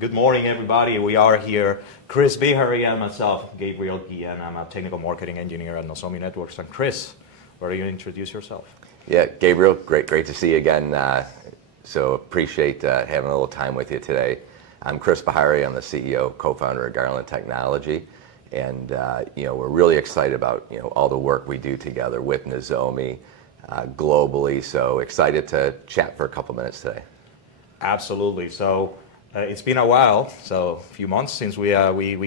Good morning, everybody. We are here, Chris Bihari and myself, Gabriel Guillen. I'm a technical marketing engineer at Nozomi Networks. And Chris, why don't you introduce yourself? Yeah, Gabriel, great to see you again. So appreciate having a little time with you today. I'm Chris Bihari. I'm the CEO, co-founder of Garland Technology, and we're really excited about all the work we do together with Nozomi globally. So excited to chat for a couple minutes today. Absolutely. So it's been a while, so a few months since we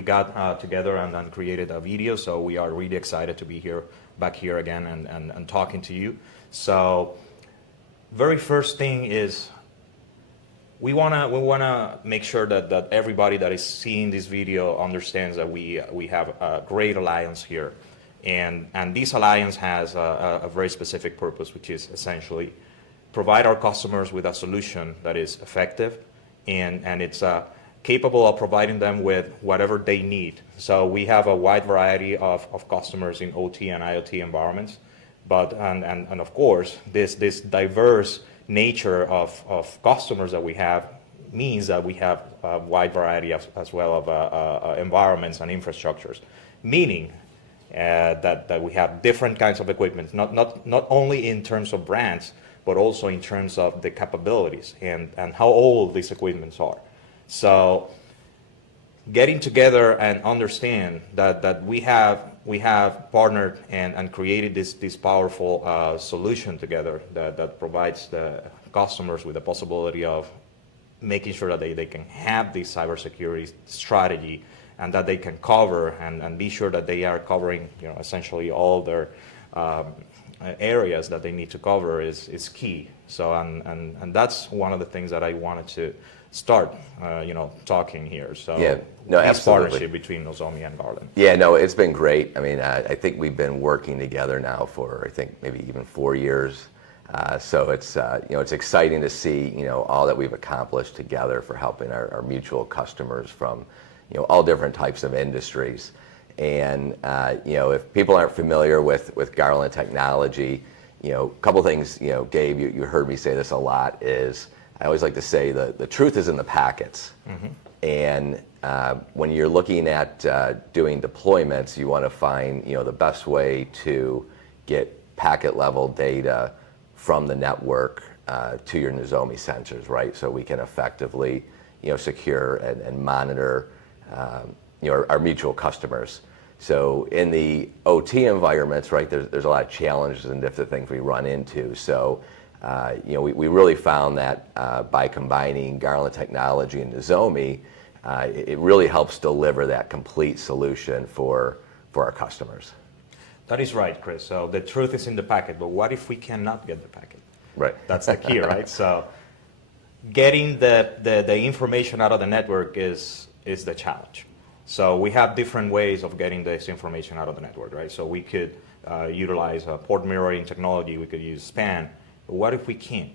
got together and created a video. So we are really excited to be back here again and talking to you. So very first thing is we wanna make sure that everybody that is seeing this video understands that we have a great alliance here, and this alliance has a very specific purpose, which is essentially provide our customers with a solution that is effective and it's capable of providing them with whatever they need. So we have a wide variety of customers in OT and IoT environments, but and of course this diverse nature of customers that we have means that we have a wide variety as well of environments and infrastructures, meaning that we have different kinds of equipment, not only in terms of brands, but also in terms of the capabilities and how old these equipments are. So getting together and understand that we have partnered and created this powerful solution together that provides the customers with the possibility of making sure that they can have this cybersecurity strategy and that they can cover and be sure that they are covering essentially all their areas that they need to cover is key. So and that's one of the things that I wanted to start talking here. So yeah, no, this absolutely. partnership between Nozomi and Garland. Yeah, no, it's been great. I mean, I think we've been working together now for maybe even 4 years. So it's it's exciting to see all that we've accomplished together for helping our mutual customers from all different types of industries. And if people aren't familiar with Garland Technology, a couple things, Gabe, you heard me say this a lot, is I always like to say the truth is in the packets. Mm-hmm. And when you're looking at doing deployments, you want to find the best way to get packet level data from the network to your Nozomi sensors, right? So we can effectively secure and monitor our mutual customers. So in the OT environments, right, there's a lot of challenges and different things we run into. So we really found that by combining Garland Technology and Nozomi, it really helps deliver that complete solution for our customers. That is right, Chris. So the truth is in the packet, but what if we cannot get the packet? Right. That's the key, right? So getting the information out of the network is the challenge. So we have different ways of getting this information out of the network, right? So we could utilize port mirroring technology. We could use span. But what if we can't?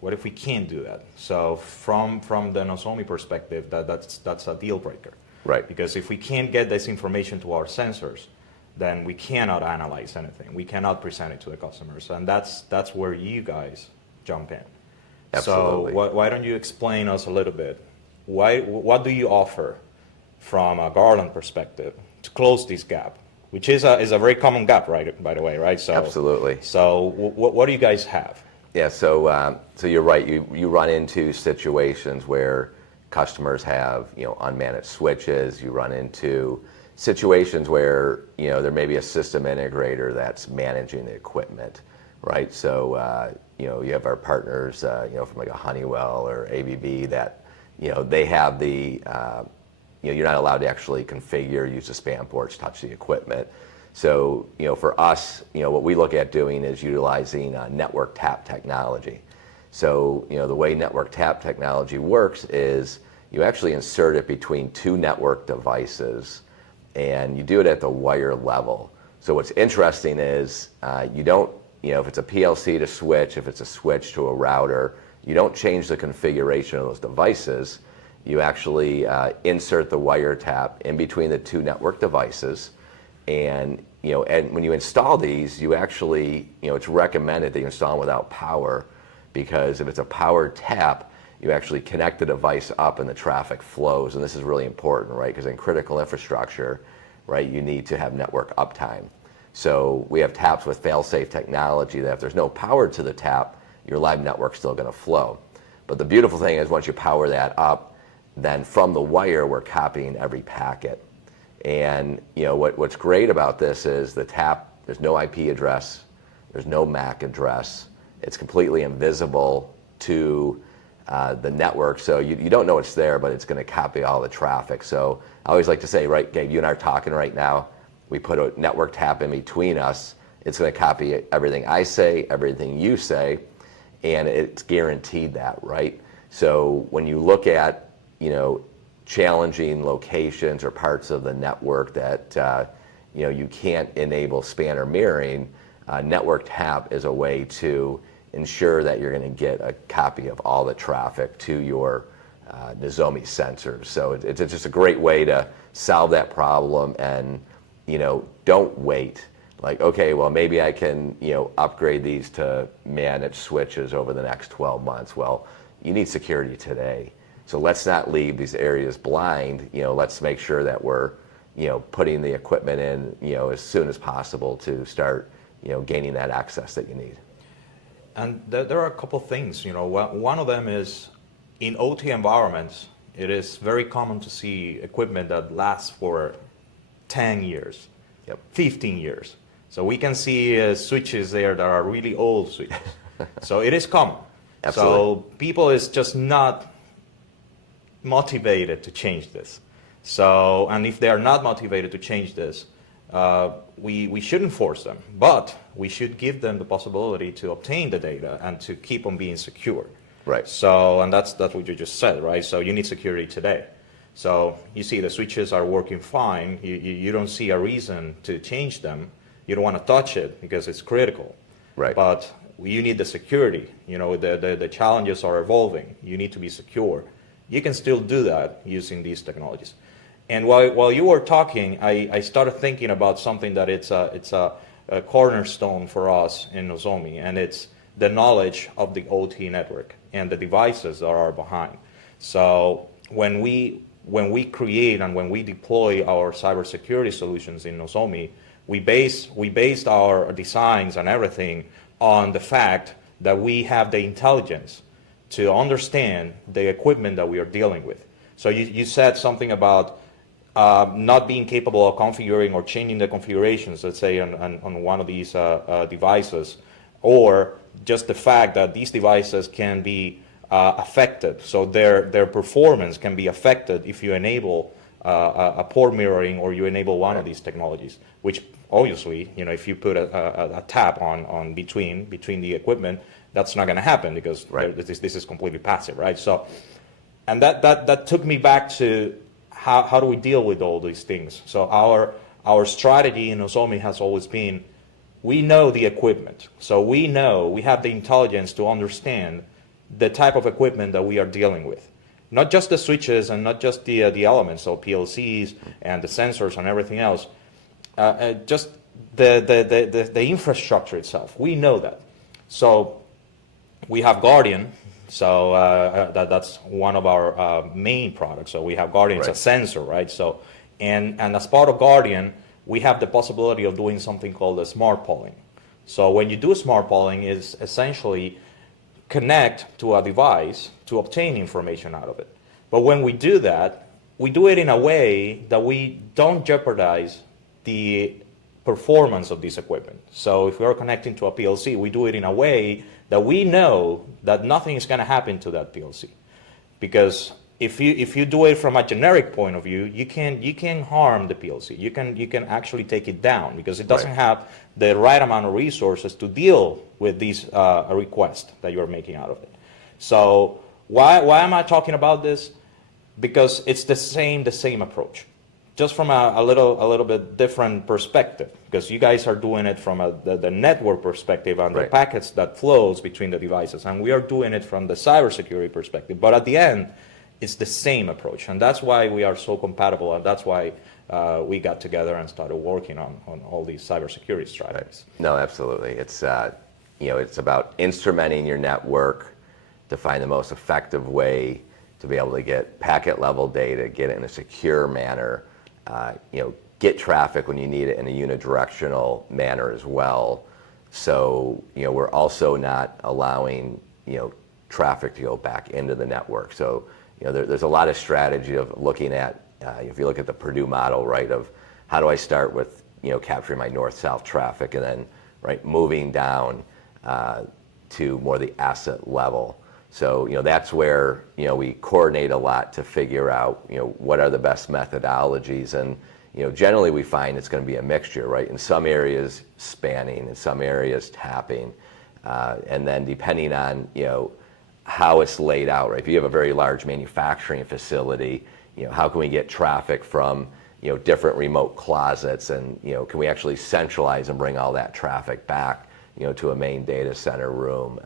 What if we can't do that? So from the Nozomi perspective, that's a deal breaker. Right. Because if we can't get this information to our sensors, then we cannot analyze anything. We cannot present it to the customers, and that's where you guys jump in. Absolutely. So why don't you explain us a little bit? What do you offer from a Garland perspective to close this gap, which is a very common gap, right? By the way, right? So absolutely. So what do you guys have? Yeah. So you're right. You run into situations where customers have unmanaged switches. You run into situations where there may be a system integrator that's managing the equipment, right? So you have our partners from like a Honeywell or ABB that they have the you're not allowed to actually configure, use the span ports, touch the equipment. So for us, what we look at doing is utilizing network tap technology. So the way network tap technology works is you actually insert it between two network devices, and you do it at the wire level. So what's interesting is you don't, if it's a PLC to switch, if it's a switch to a router, you don't change the configuration of those devices. You actually insert the wire tap in between the two network devices, and and when you install these, you actually, it's recommended that you install them without power, because if it's a powered tap, you actually connect the device up and the traffic flows. And this is really important, right? Because in critical infrastructure, right, you need to have network uptime. So we have taps with fail-safe technology that if there's no power to the tap, your live network's still going to flow. But the beautiful thing is once you power that up, then from the wire, we're copying every packet. And what's great about this is the tap, there's no IP address, there's no MAC address. It's completely invisible to the network, so you don't know it's there, but it's going to copy all the traffic. So I always like to say, right, Gabe, you and I are talking right now, we put a network tap in between us, it's going to copy everything I say, everything you say, and it's guaranteed that, right? So when you look at challenging locations or parts of the network that you can't enable span or mirroring, network tap is a way to ensure that you're going to get a copy of all the traffic to your Nozomi sensors. So it's just a great way to solve that problem, and don't wait. Like, okay, well, maybe I can upgrade these to managed switches over the next 12 months. Well, you need security today. So let's not leave these areas blind. Let's make sure that we're putting the equipment in as soon as possible to start gaining that access that you need. And there are a couple things. One of them is in OT environments, it is very common to see equipment that lasts for 10 years, 15 years. So we can see switches there that are really old switches. So it is common. Absolutely. So people is just not motivated to change this. So, and if they are not motivated to change this, we shouldn't force them, but we should give them the possibility to obtain the data and to keep on being secure. Right. So, and that's what you just said, right? So you need security today. So you see the switches are working fine. You don't see a reason to change them. You don't want to touch it because it's critical. Right. But you need the security. The challenges are evolving. You need to be secure. You can still do that using these technologies. And while you were talking, I started thinking about something that it's a cornerstone for us in Nozomi, and it's the knowledge of the OT network and the devices that are behind. So when we create and when we deploy our cybersecurity solutions in Nozomi, we based our designs and everything on the fact that we have the intelligence to understand the equipment that we are dealing with. So you said something about not being capable of configuring or changing the configurations, let's say on one of these devices, or just the fact that these devices can be affected. So their performance can be affected if you enable a port mirroring or you enable one of these technologies, which obviously, if you put a tap on between the equipment, that's not going to happen because this is completely passive, right? So, and that took me back to how do we deal with all these things? So our strategy in Nozomi has always been, we know the equipment. So we have the intelligence to understand the type of equipment that we are dealing with. Not just the switches and not just the elements, so PLCs and the sensors and everything else, just the infrastructure itself. We know that. So we have Guardian. So that's one of our main products. So we have Guardian, it's a sensor, right? So and as part of Guardian, we have the possibility of doing something called a smart polling. So when you do smart polling, is essentially connect to a device to obtain information out of it. But when we do that, we do it in a way that we don't jeopardize the performance of this equipment. So if we are connecting to a PLC, we do it in a way that we know that nothing is going to happen to that PLC. Because if you do it from a generic point of view, you can harm the PLC. You can actually take it down because it doesn't have the right amount of resources to deal with these requests that you're making out of it. So why am I talking about this? Because it's the same approach, just from a little bit different perspective. Because you guys are doing it from the network perspective and the packets that flows between the devices, and we are doing it from the cybersecurity perspective. But at the end, it's the same approach, and that's why we are so compatible, and that's why we got together and started working on all these cybersecurity strategies. No, absolutely. It's it's about instrumenting your network to find the most effective way to be able to get packet level data, get it in a secure manner, get traffic when you need it in a unidirectional manner as well. So, we're also not allowing, traffic to go back into the network. So, there's a lot of strategy of looking at, if you look at the Purdue model, right, of how do I start with, capturing my north-south traffic and then, right, moving down to more the asset level. So, that's where, we coordinate a lot to figure out, what are the best methodologies. And, generally we find it's going to be a mixture, right? In some areas spanning, in some areas tapping. And then depending on, how it's laid out, right? If you have a very large manufacturing facility, how can we get traffic from, different remote closets, and, can we actually centralize and bring all that traffic back, to a main data center room,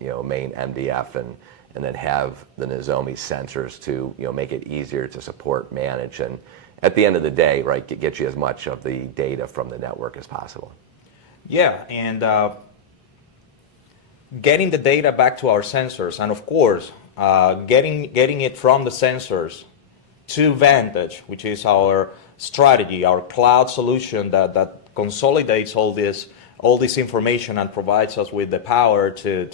main MDF, and then have the Nozomi sensors to, make it easier to support, manage, and at the end of the day, right, get you as much of the data from the network as possible. Yeah, and getting the data back to our sensors, and of course, getting it from the sensors to Vantage, which is our strategy, our cloud solution that consolidates all this information and provides us with the power to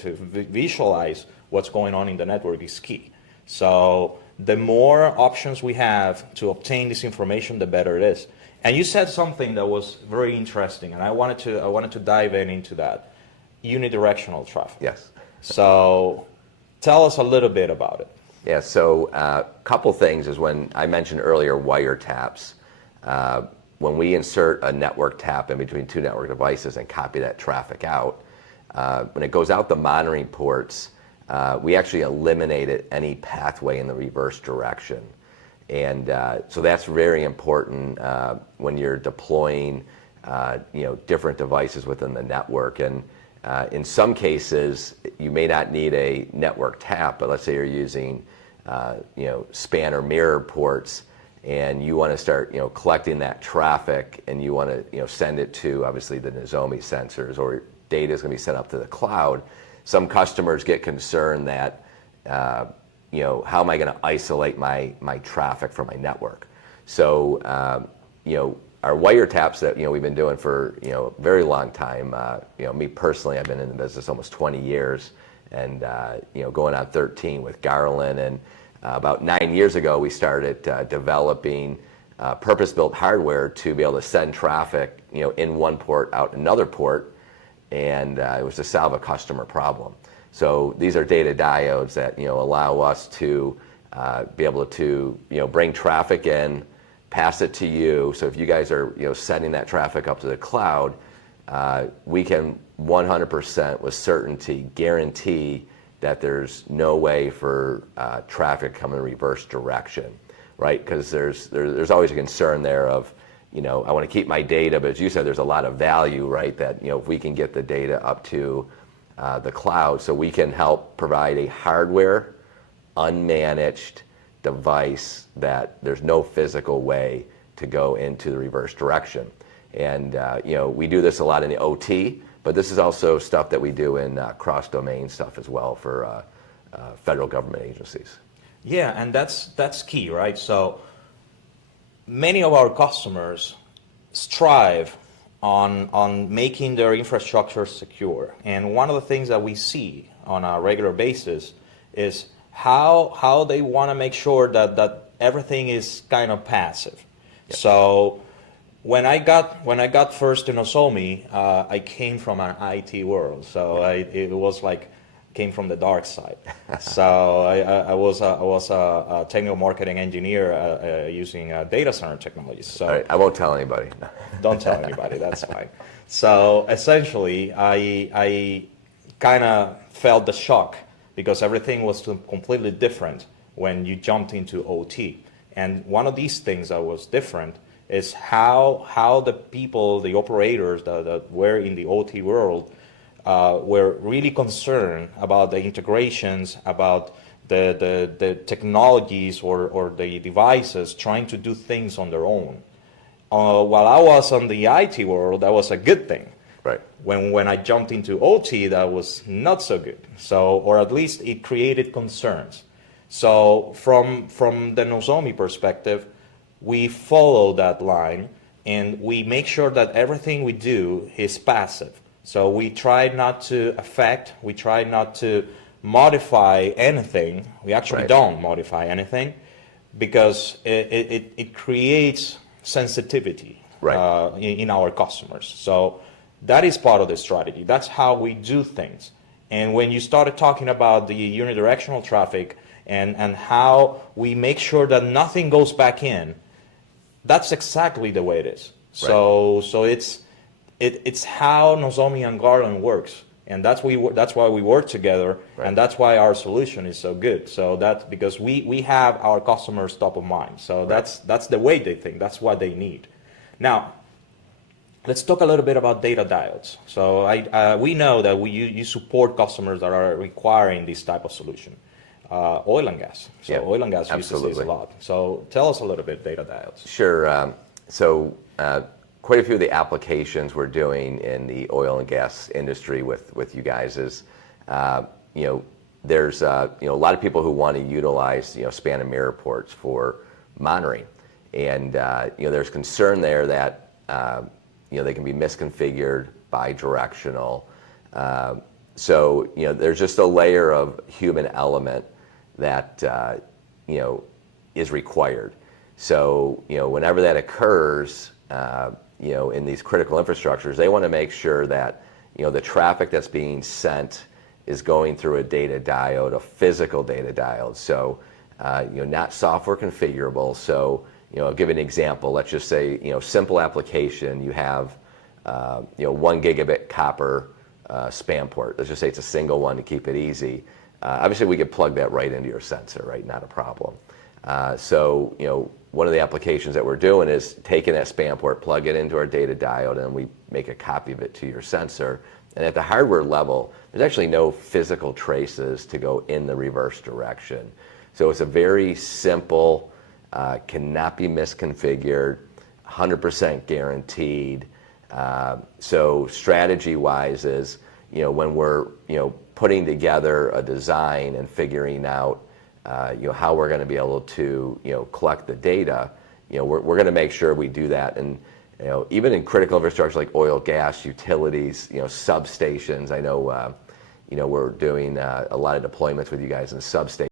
visualize what's going on in the network is key. So the more options we have to obtain this information, the better it is. And you said something that was very interesting, and I wanted to dive into that. Unidirectional traffic. Yes. So tell us a little bit about it. Yeah, so a couple things is when I mentioned earlier wiretaps. When we insert a network tap in between two network devices and copy that traffic out, when it goes out the monitoring ports, we actually eliminated any pathway in the reverse direction. And so that's very important when you're deploying different devices within the network. And in some cases, you may not need a network tap, but let's say you're using span or mirror ports, and you want to start collecting that traffic, and you want to send it to obviously the Nozomi sensors, or data is going to be sent up to the cloud. Some customers get concerned that how am I going to isolate my traffic from my network? So our wiretaps that we've been doing for a very long time. Me personally, I've been in the business almost 20 years, and going on 13 with Garland. And about 9 years ago, we started developing purpose-built hardware to be able to send traffic in one port out another port, and it was to solve a customer problem. So these are data diodes that allow us to be able to bring traffic in, pass it to you. So if you guys are sending that traffic up to the cloud, we can 100% with certainty guarantee that there's no way for traffic coming in reverse direction, right? Because there's always a concern there of I want to keep my data, but as you said, there's a lot of value, right? That if we can get the data up to the cloud, so we can help provide a hardware unmanaged device that there's no physical way to go into the reverse direction. And we do this a lot in the OT, but this is also stuff that we do in cross-domain stuff as well for federal government agencies. Yeah, and that's key, right? So many of our customers strive on making their infrastructure secure, and one of the things that we see on a regular basis is how they want to make sure that everything is kind of passive. Yep. So when I got first to Nozomi, I came from an IT world, so it was like came from the dark side. So I was a technical marketing engineer using data center technologies. So all right, I won't tell anybody. Don't tell anybody. That's fine. So essentially, I kind of felt the shock because everything was completely different when you jumped into OT. And one of these things that was different is how the people, the operators that were in the OT world were really concerned about the integrations, about the technologies or the devices trying to do things on their own. While I was on the IT world, that was a good thing. Right. When I jumped into OT, that was not so good. So, or at least it created concerns. So from the Nozomi perspective, we follow that line and we make sure that everything we do is passive. So we try not to affect, we try not to modify anything. We actually Right. don't modify anything because it creates sensitivity Right. in our customers. So that is part of the strategy. That's how we do things. And when you started talking about the unidirectional traffic and how we make sure that nothing goes back in, that's exactly the way it is. So it's how Nozomi and Garland works, and that's why we work together, Right. and that's why our solution is so good. So that's because we have our customers top of mind. So that's the way they think. That's what they need. Now, let's talk a little bit about data diodes. So we know that you support customers that are requiring this type of solution. Oil and gas. So Yeah, oil and gas uses this absolutely. a lot. So tell us a little bit data diodes. Sure. So quite a few of the applications we're doing in the oil and gas industry with you guys is, there's a lot of people who want to utilize span and mirror ports for monitoring, and there's concern there that they can be misconfigured, bidirectional. So there's just a layer of human element that is required. So whenever that occurs, in these critical infrastructures, they want to make sure that the traffic that's being sent is going through a data diode, a physical data diode. So not software configurable. So I'll give an example. Let's just say simple application. You have 1 gigabit copper span port. Let's just say it's a single one to keep it easy. Obviously, we could plug that right into your sensor, right? Not a problem. So one of the applications that we're doing is taking that span port, plug it into our data diode, and we make a copy of it to your sensor. And at the hardware level, there's actually no physical traces to go in the reverse direction. So it's a very simple, cannot be misconfigured, 100% guaranteed. So strategy-wise is, when we're, putting together a design and figuring out, how we're going to be able to, collect the data, we're going to make sure we do that. And, even in critical infrastructure like oil, gas, utilities, substations, I know, we're doing a lot of deployments with you guys in substations.